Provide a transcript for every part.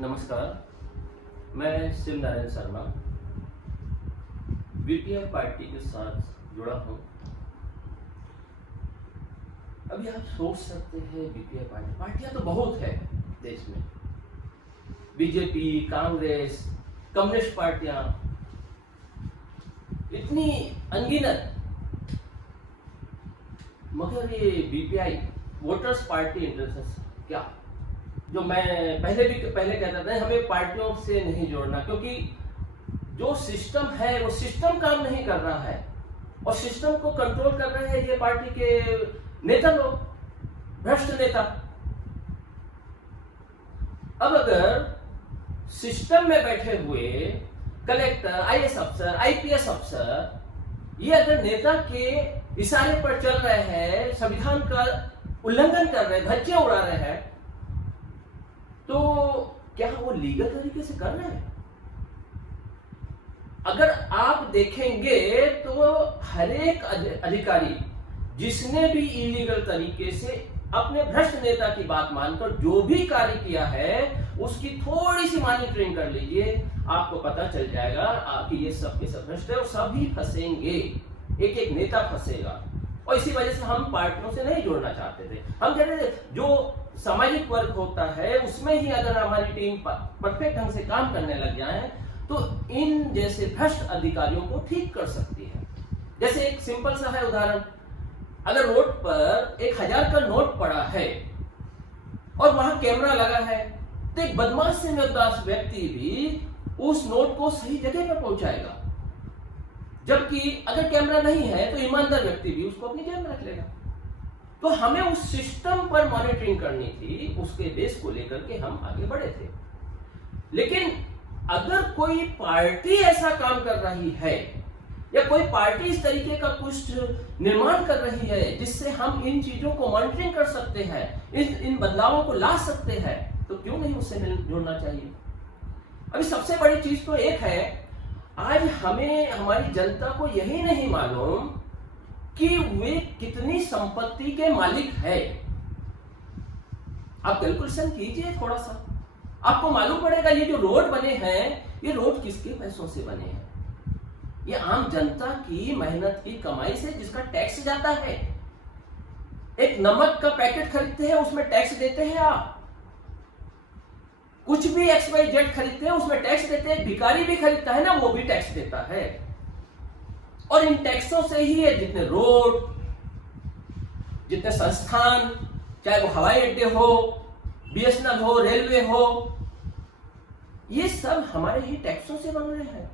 नमस्कार, मैं Shiv Narayan Sharma BPM party के साथ जुड़ा हूँ। अभी आप सोच सकते हैं बीपीएम पार्टियां तो बहुत है देश में, बीजेपी, कांग्रेस, कम्युनिस्ट पार्टियां इतनी अनगिनत, मगर ये बीपीआई वोटर्स पार्टी इंटरेस्ट क्या, जो मैं पहले कहता था, हमें पार्टियों से नहीं जोड़ना, क्योंकि जो सिस्टम है वो सिस्टम काम नहीं कर रहा है और सिस्टम को कंट्रोल कर रहे हैं ये पार्टी के नेता लोग, भ्रष्ट नेता। अब अगर सिस्टम में बैठे हुए कलेक्टर, आईएएस अफसर, आईपीएस अफसर ये अगर नेता के इशारे पर चल रहे हैं, संविधान का उल्लंघन कर रहे हैं, धज्जियां उड़ा रहे हैं, तो क्या वो लीगल तरीके से कर रहे हैं? अगर आप देखेंगे तो हर एक अधिकारी जिसने भी इलीगल तरीके से अपने भ्रष्ट नेता की बात मानकर जो भी कार्य किया है उसकी थोड़ी सी मॉनिटरिंग कर लीजिए, आपको पता चल जाएगा कि ये सब के सब भ्रष्ट है और सभी फंसेंगे, एक एक नेता फंसेगा। और इसी वजह से हम पार्टियों से नहीं जोड़ना चाहते थे। हम कहते थे जो सामाजिक वर्क होता है उसमें ही अगर हमारी टीम परफेक्ट ढंग से काम करने लग जाए तो इन जैसे भ्रष्ट अधिकारियों को ठीक कर सकती है। जैसे एक सिंपल सा है उदाहरण, अगर रोड पर 1000 का नोट पड़ा है और वहां कैमरा लगा है तो एक बदमाश से निर्दोष व्यक्ति भी उस नोट को सही जगह पर पहुंचाएगा, जबकि अगर कैमरा नहीं है तो ईमानदार व्यक्ति भी उसको अपनी जेब में रख लेगा। तो हमें उस सिस्टम पर मॉनिटरिंग करनी थी, उसके बेस को लेकर के हम आगे बढ़े थे। लेकिन अगर कोई पार्टी ऐसा काम कर रही है या कोई पार्टी इस तरीके का कुछ निर्माण कर रही है जिससे हम इन चीजों को मॉनिटरिंग कर सकते हैं, इन बदलावों को ला सकते हैं, तो क्यों नहीं उससे जुड़ना चाहिए। अभी सबसे बड़ी चीज तो एक है, आज हमें हमारी जनता को यही नहीं मालूम कि वे कितनी संपत्ति के मालिक है। आप कैलकुलेशन कीजिए थोड़ा सा, आपको मालूम पड़ेगा ये जो रोड बने हैं ये रोड किसके पैसों से बने हैं। ये आम जनता की मेहनत की कमाई से, जिसका टैक्स जाता है। एक नमक का पैकेट खरीदते हैं उसमें टैक्स देते हैं आप, कुछ भी XYZ खरीदते हैं उसमें टैक्स देते हैं, भिखारी भी खरीदता है ना वो भी टैक्स देता है। और इन टैक्सों से ही है जितने रोड, जितने संस्थान, चाहे वो हवाई अड्डे हो, BSNL हो, रेलवे हो, ये सब हमारे ही टैक्सों से बन रहे हैं।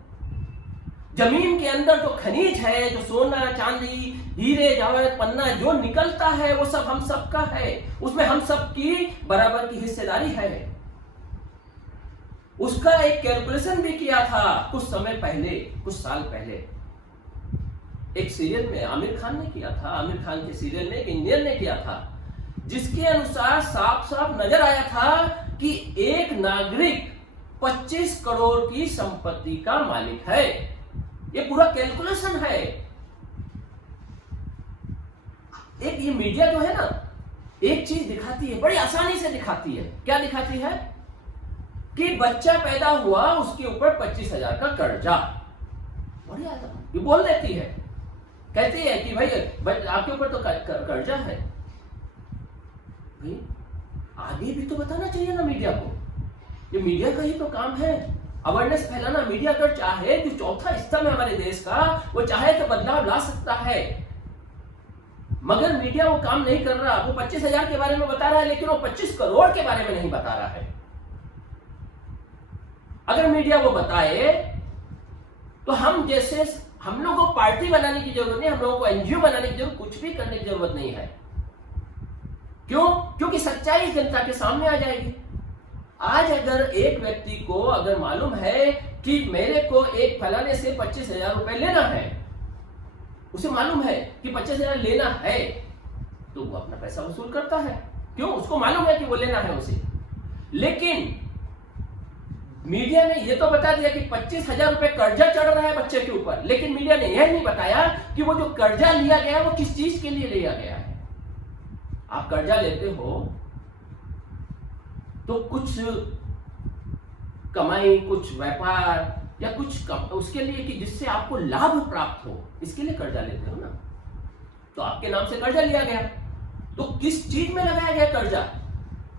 जमीन के अंदर जो खनिज है, जो सोना, चांदी, हीरे, जवाहरात, पन्ना जो निकलता है वो सब हम सब का है, उसमें हम सब की बराबर की हिस्सेदारी है। उसका एक कैलकुलेशन भी किया था कुछ समय पहले, कुछ साल पहले एक सीरियल में आमिर खान ने किया था, आमिर खान के सीरियल में एक इंजीनियर ने किया था, जिसके अनुसार साफ साफ नजर आया था कि एक नागरिक 25 करोड़ की संपत्ति का मालिक है। ये पूरा कैलकुलेशन है। एक ये मीडिया जो है ना, एक चीज दिखाती है, बड़ी आसानी से दिखाती है। क्या दिखाती है? कि बच्चा पैदा हुआ उसके ऊपर 25,000 का कर्जा, बढ़िया ये बोल देती है, कहती है कि भाई आपके ऊपर तो कर्जा है। भाई आगे भी तो बताना चाहिए ना मीडिया को, ये मीडिया का ही तो काम है, अवेयरनेस फैलाना। मीडिया अगर चाहे, जो चौथा स्तंभ है हमारे देश का, वो चाहे तो बदलाव ला सकता है, मगर मीडिया वो काम नहीं कर रहा। वो 25,000 के बारे में बता रहा है लेकिन वो 25 करोड़ के बारे में नहीं बता रहा है। अगर मीडिया वो बताए तो हम लोगों को पार्टी बनाने की जरूरत नहीं, हम लोगों को एनजीओ बनाने की जरूरत, कुछ भी करने की जरूरत नहीं है। क्यों? क्योंकि सच्चाई जनता के सामने आ जाएगी। आज अगर एक व्यक्ति को अगर मालूम है कि मेरे को एक फलाने से 25,000 रुपए लेना है, उसे मालूम है कि 25,000 लेना है, तो वो अपना पैसा वसूल करता है। क्यों? उसको मालूम है कि वो लेना है उसे। लेकिन मीडिया ने ये तो बता दिया कि 25,000 रुपए कर्जा चढ़ रहा है बच्चे के ऊपर, लेकिन मीडिया ने यह नहीं बताया कि वो जो कर्जा लिया गया है वो किस चीज के लिए लिया गया है। आप कर्जा लेते हो तो कुछ कमाई, कुछ व्यापार या कुछ उसके लिए कि जिससे आपको लाभ प्राप्त हो, इसके लिए कर्जा लेते हो ना। तो आपके नाम से कर्जा लिया गया, तो किस चीज में लगाया गया कर्जा,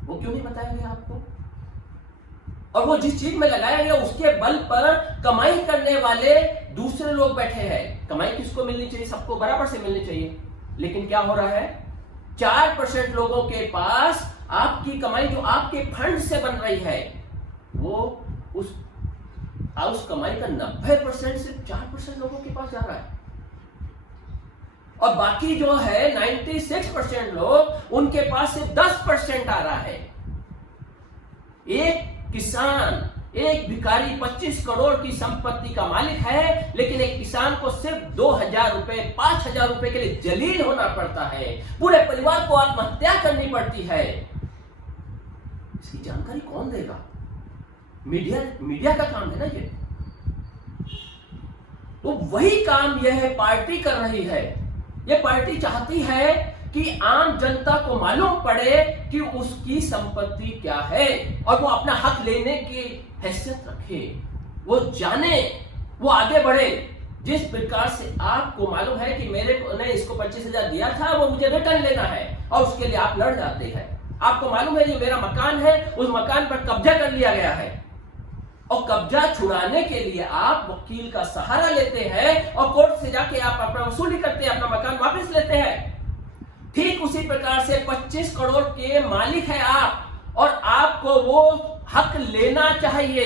वो क्यों नहीं बताया गया आपको? और वो जिस चीज में लगाया गया उसके बल पर कमाई करने वाले दूसरे लोग बैठे हैं। कमाई किसको मिलनी चाहिए? सबको बराबर से मिलनी चाहिए। लेकिन क्या हो रहा है, 4% लोगों के पास आपकी कमाई जो आपके फंड से बन रही है, वो उस कमाई का 90% सिर्फ 4% लोगों के पास जा रहा है। और बाकी जो है 96% लोग, उनके पास सिर्फ 10% आ रहा है। एक किसान, एक भिखारी 25 करोड़ की संपत्ति का मालिक है, लेकिन एक किसान को सिर्फ 2000 रुपए, 5000 रुपए के लिए जलील होना पड़ता है, पूरे परिवार को आत्महत्या करनी पड़ती है। इसकी जानकारी कौन देगा? मीडिया का काम है ना ये। तो वही काम यह पार्टी कर रही है। यह पार्टी चाहती है कि आम जनता को मालूम पड़े कि उसकी संपत्ति क्या है, और वो अपना हक लेने की हैसियत रखे, वो जाने, वो आगे बढ़े। जिस प्रकार से आपको मालूम है कि मेरे को ने इसको 25,000 दिया था, वो मुझे रिटर्न लेना है, और उसके लिए आप लड़ जाते हैं। आपको मालूम है ये मेरा मकान है, उस मकान पर कब्जा कर लिया गया है, और कब्जा छुड़ाने के लिए आप वकील का सहारा लेते हैं और कोर्ट से जाके आप अपना वसूली करते हैं, अपना मकान वापस लेते हैं। ठीक उसी प्रकार से 25 करोड़ के मालिक है आप, और आपको वो हक लेना चाहिए,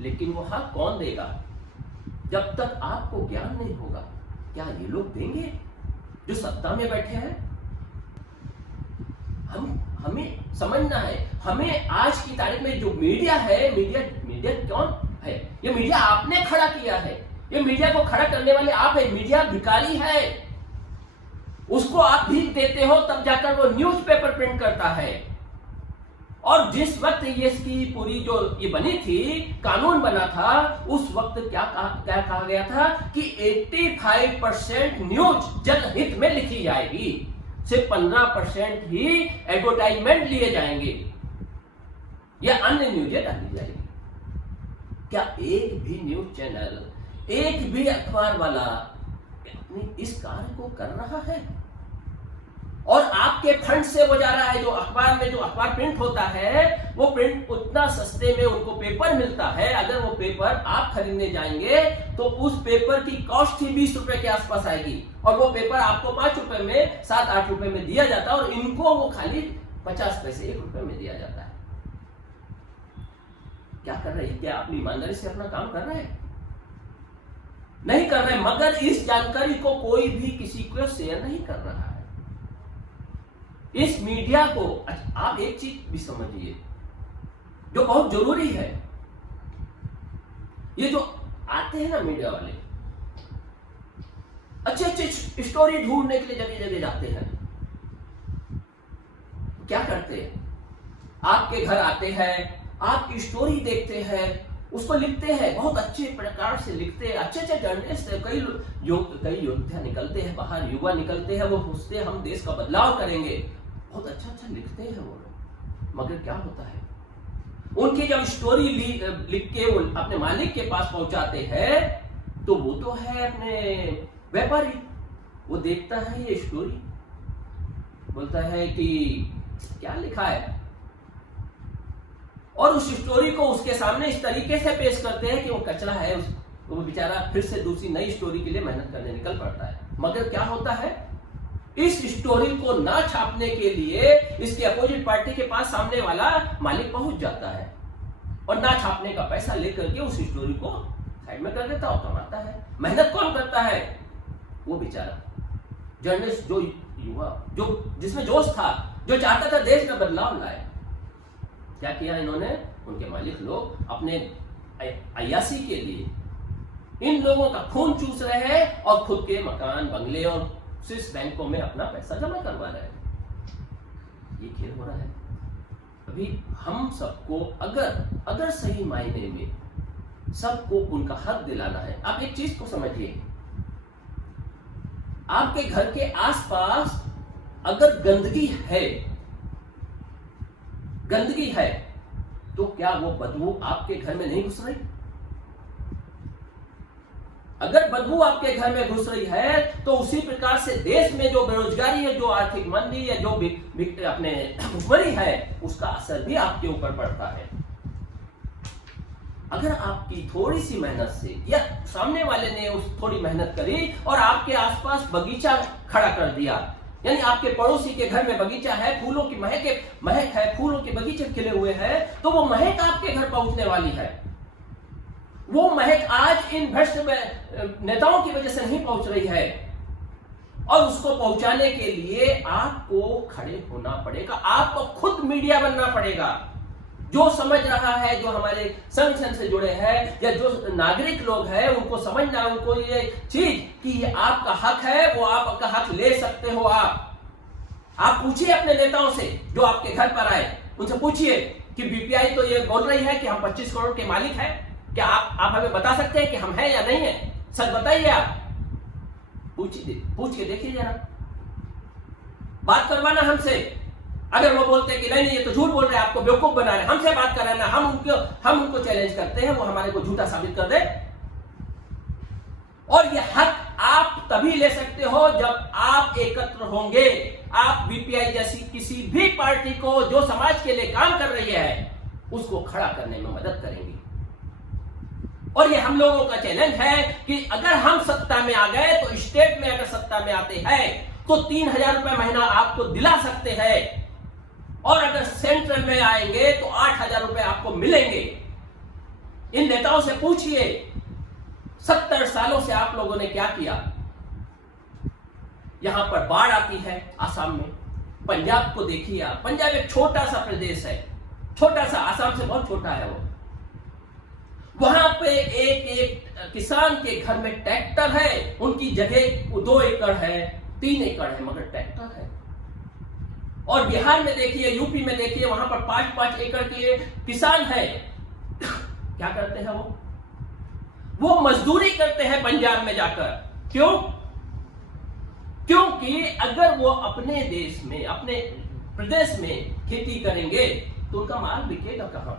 लेकिन वो हक कौन देगा? जब तक आपको ज्ञान नहीं होगा, क्या ये लोग देंगे जो सत्ता में बैठे हैं? हमें समझना है। हमें आज की तारीख में जो मीडिया है, मीडिया कौन है? ये मीडिया आपने खड़ा किया है। ये मीडिया को खड़ा करने वाले आप है। मीडिया भिखारी है, उसको आप भीख देते हो, तब जाकर वो न्यूज़पेपर प्रिंट करता है। और जिस वक्त ये इसकी पूरी जो ये बनी थी, कानून बना था, उस वक्त क्या कहा गया था कि 85% न्यूज जनहित में लिखी जाएगी, सिर्फ 15% ही एडवर्टाइजमेंट लिए जाएंगे या अन्य न्यूज़ें डाली जाएगी। क्या एक भी न्यूज चैनल, एक भी अखबार वाला अपनी इस कार्य को कर रहा है? और आपके फंड से वो जा रहा है। जो अखबार में जो अखबार प्रिंट होता है, वो प्रिंट उतना सस्ते में उनको पेपर मिलता है। अगर वो पेपर आप खरीदने जाएंगे तो उस पेपर की कॉस्ट ही 20 रुपए के आसपास आएगी, और वो पेपर आपको 5 रुपए में, 7-8 रुपए में दिया जाता है, और इनको वो खाली 50 पैसे, 1 रुपए में दिया जाता है। क्या कर रहे हैं? क्या अपनी ईमानदारी से अपना काम कर रहे हैं? नहीं कर रहे, मगर इस जानकारी को कोई भी किसी को शेयर नहीं कर रहा है। इस मीडिया को आप एक चीज भी समझिए जो बहुत जरूरी है। ये जो आते हैं ना मीडिया वाले, अच्छे अच्छे स्टोरी ढूंढने के लिए जगह जगह जाते हैं। क्या करते हैं? आपके घर आते हैं, आपकी स्टोरी देखते हैं, उसको लिखते हैं, बहुत अच्छे प्रकार से लिखते हैं। अच्छे अच्छे जर्नलिस्ट, कई योद्धा निकलते हैं बाहर, युवा निकलते हैं, वो सोचते हैं हम देश का बदलाव करेंगे, बहुत अच्छा अच्छा लिखते हैं वो लोग। मगर क्या होता है, उनकी जब स्टोरी लिख के वो अपने मालिक के पास पहुंचाते हैं, तो वो तो है अपने व्यापारी, वो देखता है ये स्टोरी, बोलता है कि क्या लिखा है, और उस स्टोरी को उसके सामने इस तरीके से पेश करते हैं कि वो कचरा है। वो बेचारा फिर से दूसरी नई स्टोरी के लिए मेहनत करने निकल पड़ता है। मगर क्या होता है, इस स्टोरी को ना छापने के लिए इसके अपोजिट पार्टी के पास सामने वाला मालिक पहुंच जाता है, और ना छापने का पैसा लेकर के उस स्टोरी को साइड में कर देता और कमाता है। मेहनत कौन करता है? वो बेचारा जर्नलिस्ट, जो युवा, जो जिसमें जोश था, जो चाहता था देश में बदलाव लाए। क्या किया इन्होंने? उनके मालिक लोग अपने अय्यासी के लिए इन लोगों का खून चूस रहे हैं, और खुद के मकान, बंगले और स्विस बैंकों में अपना पैसा जमा करवा रहे हैं। ये खेल हो रहा है। अभी हम सबको अगर सही मायने में सबको उनका हक दिलाना है। आप एक चीज को समझिए, आपके घर के आसपास अगर गंदगी है, तो क्या वो बदबू आपके घर में नहीं घुस रही? अगर बदबू आपके घर में घुस रही है तो उसी प्रकार से देश में जो बेरोजगारी है, जो आर्थिक मंदी है, जो अपने भुखमरी है, उसका असर भी आपके ऊपर पड़ता है। अगर आपकी थोड़ी सी मेहनत से या सामने वाले ने उस थोड़ी मेहनत करी और आपके आसपास बगीचा खड़ा कर दिया, यानी आपके पड़ोसी के घर में बगीचा है, फूलों की महक है, फूलों के बगीचे खिले हुए हैं, तो वो महक आपके घर पहुंचने वाली है। वो महक आज इन भ्रष्ट नेताओं की वजह से नहीं पहुंच रही है, और उसको पहुंचाने के लिए आपको खड़े होना पड़ेगा, आपको खुद मीडिया बनना पड़ेगा। जो समझ रहा है, जो हमारे संगठन से जुड़े हैं या जो नागरिक लोग हैं, उनको समझना, उनको ये चीज कि ये आपका हक है, वो आपका हक ले सकते हो। आप पूछिए अपने नेताओं से जो आपके घर पर आए, उनसे पूछिए कि बीपीआई तो ये बोल रही है कि हम 25 करोड़ के मालिक हैं, क्या आप हमें बता सकते हैं कि हम हैं या नहीं है? सच बताइए। आप पूछ के देखिए जरा, बात करवाना हमसे। अगर वो बोलते हैं कि नहीं ये तो झूठ बोल रहे हैं, आपको बेवकूफ बना रहे हैं, हमसे बात कराना, हम उनको चैलेंज करते हैं, वो हमारे को झूठा साबित कर दे। और ये हक आप तभी ले सकते हो जब आप एकत्र होंगे। आप बीपीआई जैसी किसी भी पार्टी को जो समाज के लिए काम कर रही है, उसको खड़ा करने में मदद करेंगे। और ये हम लोगों का चैलेंज है कि अगर हम सत्ता में आ गए तो स्टेट में अगर सत्ता में आते हैं तो 3,000 रुपए महीना आपको दिला सकते हैं, और अगर सेंट्रल में आएंगे तो 8,000 रुपए आपको मिलेंगे। इन नेताओं से पूछिए 70 सालों से आप लोगों ने क्या किया। यहां पर बाढ़ आती है आसाम में, पंजाब को देखिए आप, पंजाब एक छोटा सा प्रदेश है, छोटा सा, आसाम से बहुत छोटा है वो। वहां पे एक किसान के घर में ट्रैक्टर है, उनकी जगह 2 एकड़ है, 3 एकड़ है, मगर ट्रैक्टर है। और बिहार में देखिए, यूपी में देखिए, वहां पर 5-5 एकड़ के किसान है। क्या करते हैं वो मजदूरी करते हैं पंजाब में जाकर। क्यों? क्योंकि अगर वो अपने देश में, अपने प्रदेश में खेती करेंगे तो उनका माल बिकेगा कहां?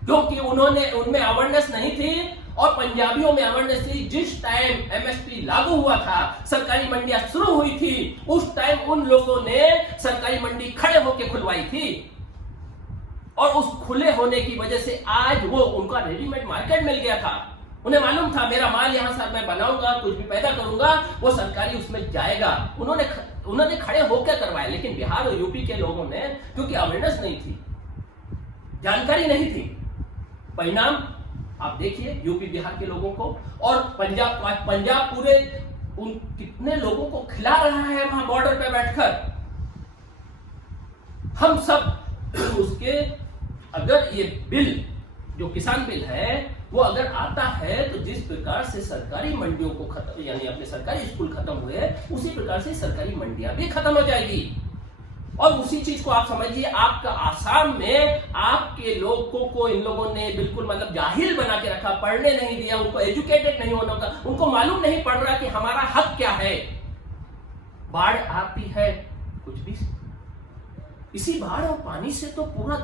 क्योंकि उनमें अवेयरनेस नहीं थी, और पंजाबियों में अवेयरनेस थी। जिस टाइम एमएसपी लागू हुआ था, सरकारी मंडियां शुरू हुई थी, उस टाइम उन लोगों ने सरकारी मंडी खड़े होकर खुलवाई थी, और उस खुले होने की वजह से आज वो उनका रेडीमेड मार्केट मिल गया था। उन्हें मालूम था मेरा माल यहां से मैं बनाऊंगा, कुछ भी पैदा करूंगा, वो सरकारी उसमें जाएगा। उन्होंने खड़े होकर करवाया। लेकिन बिहार और यूपी के लोगों ने, क्योंकि अवेयरनेस नहीं थी, जानकारी नहीं थी, परिणाम आप देखिए यूपी बिहार के लोगों को। और पंजाब पूरे उन कितने लोगों को खिला रहा है वहां बॉर्डर पे बैठकर। हम सब उसके, अगर ये बिल जो किसान बिल है वो अगर आता है तो जिस प्रकार से सरकारी मंडियों को खत्म, यानी अपने सरकारी स्कूल खत्म हुए, उसी प्रकार से सरकारी मंडियां भी खत्म हो जाएगी। और उसी चीज को आप समझिए, आपका आसाम में आपके लोगों को इन लोगों ने बिल्कुल मतलब जाहिल बना के रखा, पढ़ने नहीं दिया, उनको एजुकेटेड नहीं होने का, उनको मालूम नहीं पड़ रहा कि हमारा हक क्या है। बाढ़ आती है, कुछ भी, इसी बाढ़ और पानी से तो पूरा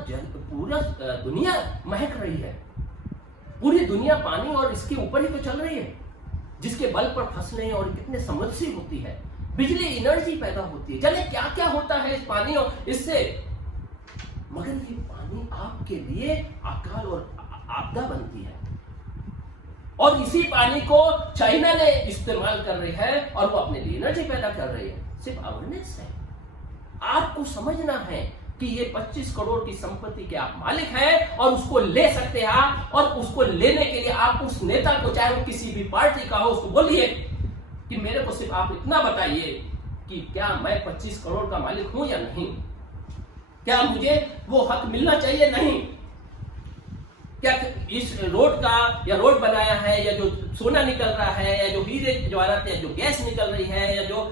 दुनिया महक रही है। पूरी दुनिया पानी और इसके ऊपर ही तो चल रही है, जिसके बल पर फसलें और कितने समृद्धि होती है, बिजली, एनर्जी पैदा होती है, जाने क्या क्या होता है इस पानी और इससे। मगर ये पानी आपके लिए अकाल और आपदा बनती है, और इसी पानी को चाइना ने इस्तेमाल कर रही है और वो अपने लिए एनर्जी पैदा कर रही है। सिर्फ अवेयरनेस है। आपको समझना है कि ये 25 करोड़ की संपत्ति के आप मालिक हैं और उसको ले सकते हैं आप। और उसको लेने के लिए आप उस नेता को, चाहे वो किसी भी पार्टी का हो, उसको बोलिए कि मेरे को सिर्फ आप इतना बताइए कि क्या मैं 25 करोड़ का मालिक हूं या नहीं, क्या मुझे वो हक मिलना चाहिए, नहीं, क्या इस रोड का, या रोड बनाया है, या जो सोना निकल रहा है, या जो हीरे जवाहरात है, जो गैस निकल रही है, या जो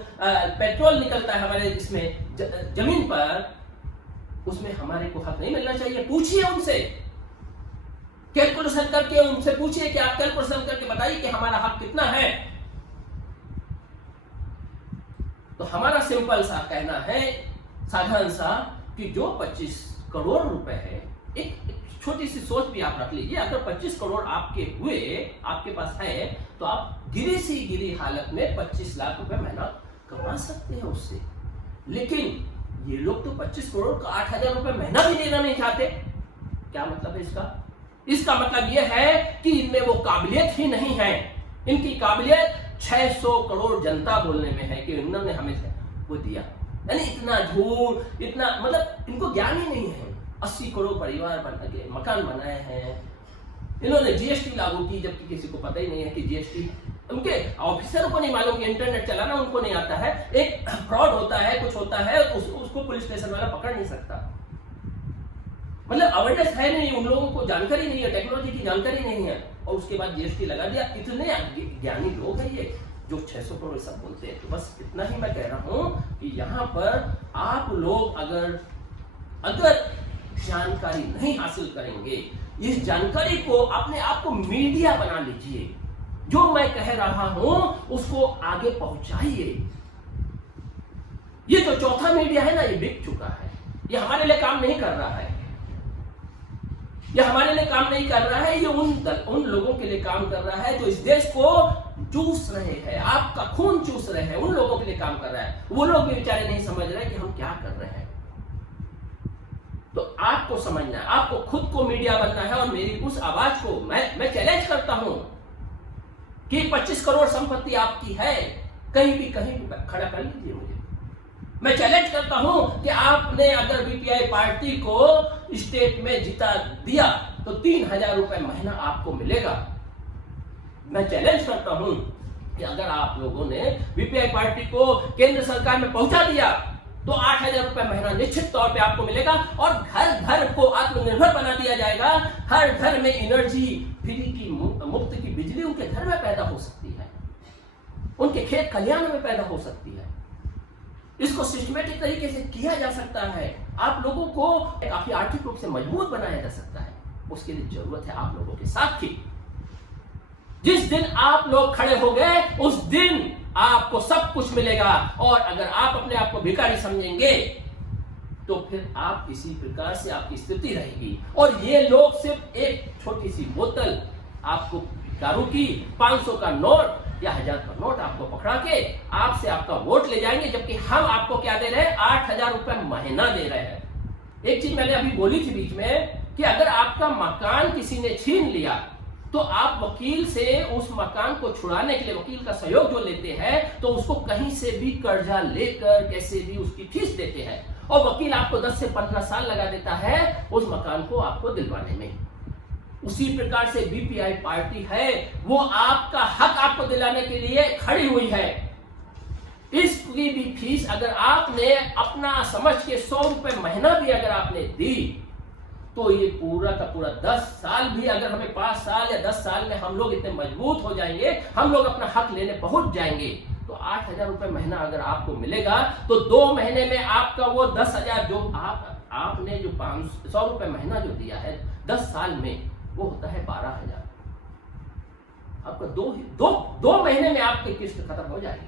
पेट्रोल निकलता है हमारे इसमें जमीन पर, उसमें हमारे को हक नहीं मिलना चाहिए? पूछिए उनसे, कैलकुलेशन करके उनसे पूछिए कि आप कैलकुलेशन करके बताइए कि हमारा हक कितना है। तो हमारा सिंपल सा कहना है, साधारण सा, कि जो 25 करोड़ रुपए है, एक छोटी सी सोच भी आप रख लीजिए, अगर 25 करोड़ आपके हुए, आपके पास है, तो आप गिरी सी गिरी हालत में 25 लाख रुपए महीना कमा सकते हैं उससे। लेकिन ये लोग तो 25 करोड़ का 8,000 रुपए महीना भी देना नहीं चाहते। क्या मतलब है इसका? इसका मतलब यह है कि इनमें वो काबिलियत ही नहीं है। इनकी काबिलियत 600 करोड़ जनता बोलने में है कि इन्होंने हमें वो दिया। यानी इतना झूठ, इतना मतलब इनको ज्ञान ही नहीं है। 80 करोड़ परिवार बना के मकान बनाए हैं। इन्होंने जीएसटी लागू की, जबकि किसी को पता ही नहीं है कि जीएसटी, उनके ऑफिसरों को नहीं मालूम कि इंटरनेट चलाना उनको नहीं आता है। एक फ्रॉड होता है, कुछ होता है, उसको पुलिस स्टेशन वाला पकड़ नहीं सकता। मतलब अवेयरनेस है नहीं, उन लोगों को जानकारी नहीं है, टेक्नोलॉजी की जानकारी नहीं है, और उसके बाद जीएसटी लगा दिया। इतने ज्ञानी लोग हैं ये जो 600 करोड़ सब बोलते हैं। तो बस इतना ही मैं कह रहा हूं कि यहाँ पर आप लोग अगर जानकारी नहीं हासिल करेंगे, इस जानकारी को अपने आप को मीडिया बना लीजिए। जो मैं कह रहा हूं उसको आगे पहुंचाइए। ये जो चौथा मीडिया है ना, ये बिक चुका है। ये हमारे लिए काम नहीं कर रहा है। ये हमारे लिए काम नहीं कर रहा है। ये उन लोगों के लिए काम कर रहा है जो इस देश को चूस रहे हैं, आपका खून चूस रहे हैं। उन लोगों के लिए काम कर रहा है। वो लोग भी बेचारे नहीं समझ रहे कि हम क्या कर रहे हैं। तो आपको समझना है, आपको खुद को मीडिया बनना है। और मेरी उस आवाज को मैं चैलेंज करता हूं कि 25 करोड़ संपत्ति आपकी है, कहीं भी खड़ा कर लीजिए मुझे। मैं चैलेंज करता हूं कि आपने अगर बीपीआई पार्टी को स्टेट में जिता दिया तो 3,000 रुपए महीना आपको मिलेगा। मैं चैलेंज करता हूं कि अगर आप लोगों ने बीपीआई पार्टी को केंद्र सरकार में पहुंचा दिया तो 8,000 रुपए महीना निश्चित तौर पे आपको मिलेगा। और घर घर को आत्मनिर्भर बना दिया जाएगा। हर घर में एनर्जी फ्री की, मुफ्त की बिजली उनके घर में पैदा हो सकती है, उनके खेत खलिहानों में पैदा हो सकती है। इसको सिस्टमेटिक तरीके से किया जा सकता है। आप लोगों को काफी आर्थिक रूप से मजबूत बनाया जा सकता है। उसके लिए जरूरत है आप लोगों के साथ की। जिस दिन आप लोग खड़े हो गए उस दिन आपको सब कुछ मिलेगा। और अगर आप अपने आप को भिखारी समझेंगे तो फिर आप इसी प्रकार से आपकी स्थिति रहेगी। और ये लोग सिर्फ एक छोटी सी बोतल आपको दारू की, 500 का नोट या 1000 का नोट आपको पकड़ा के आपसे आपका वोट ले जाएंगे। जबकि हम आपको क्या दे रहे हैं? 8,000 रुपए महीना दे रहे हैं। एक चीज मैंने अभी बोली थी बीच में कि अगर आपका मकान किसी ने छीन लिया तो आप वकील से उस मकान को छुड़ाने के लिए वकील का सहयोग जो लेते हैं तो उसको कहीं से भी कर्जा लेकर कैसे भी उसकी फीस देते हैं। और वकील आपको 10 से 15 साल लगा देता है उस मकान को आपको दिलवाने में। उसी प्रकार से बीपीआई पार्टी है, वो आपका हक आपको दिलाने के लिए खड़ी हुई है। इसकी भी फीस अगर आपने अपना समझ के 100 रुपए महीना भी अगर आपने दी तो ये पूरा का पूरा 10 साल भी, अगर हमें 5 साल या 10 साल में हम लोग इतने मजबूत हो जाएंगे, हम लोग अपना हक लेने पहुंच जाएंगे तो 8,000 रुपए महीना अगर आपको मिलेगा तो 2 महीने में आपका वो 10,000 जो आपने जो 100 रुपए महीना जो दिया है 10 साल में, वो होता है 12,000। आपका दो महीने में आपकी किस्त खत्म हो जाएगी।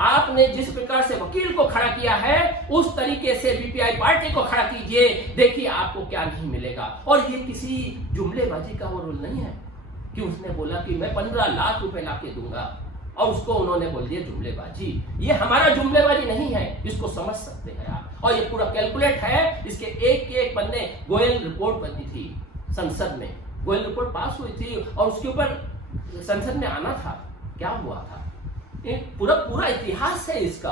आपने जिस प्रकार से वकील को खड़ा किया है उस तरीके से बीपीआई पार्टी को खड़ा कीजिए, देखिए आपको क्या नहीं मिलेगा। और ये किसी जुमलेबाजी का वो रोल नहीं है कि उसने बोला कि मैं 15 लाख रुपए लाके दूंगा और उसको उन्होंने बोल दिया जुमलेबाजी। ये हमारा जुमलेबाजी नहीं है, इसको समझ सकते हैं आप। और ये पूरा कैलकुलेट है। इसके एक पन्ने गोयल रिपोर्ट बनी थी संसद में, गोयल रिपोर्ट पास हुई थी और उसके ऊपर संसद में आना था। क्या हुआ था? एक पूरा इतिहास है इसका।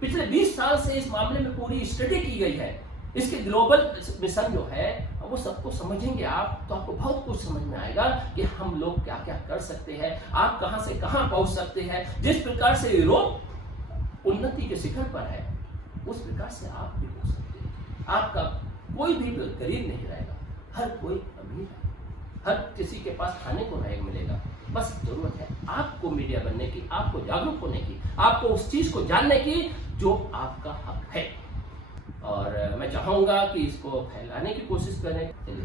पिछले 20 साल से इस मामले में पूरी स्टडी की गई है। इसके ग्लोबल मिशन जो है वो सबको समझेंगे आप तो आपको बहुत कुछ समझ में आएगा कि हम लोग क्या क्या कर सकते हैं, आप कहां से कहां पहुंच सकते हैं। जिस प्रकार से यूरोप उन्नति के शिखर पर है उस प्रकार से आप भी हो सकते हैं। आपका कोई भी गरीब नहीं रहेगा, हर कोई अमीर है, हर किसी के पास खाने को नहीं मिलेगा। बस जरूरत है आपको मीडिया बनने की, आपको जागरूक होने की, आपको उस चीज को जानने की जो आपका हक है। और मैं चाहूंगा कि इसको फैलाने की कोशिश करें। चलिए।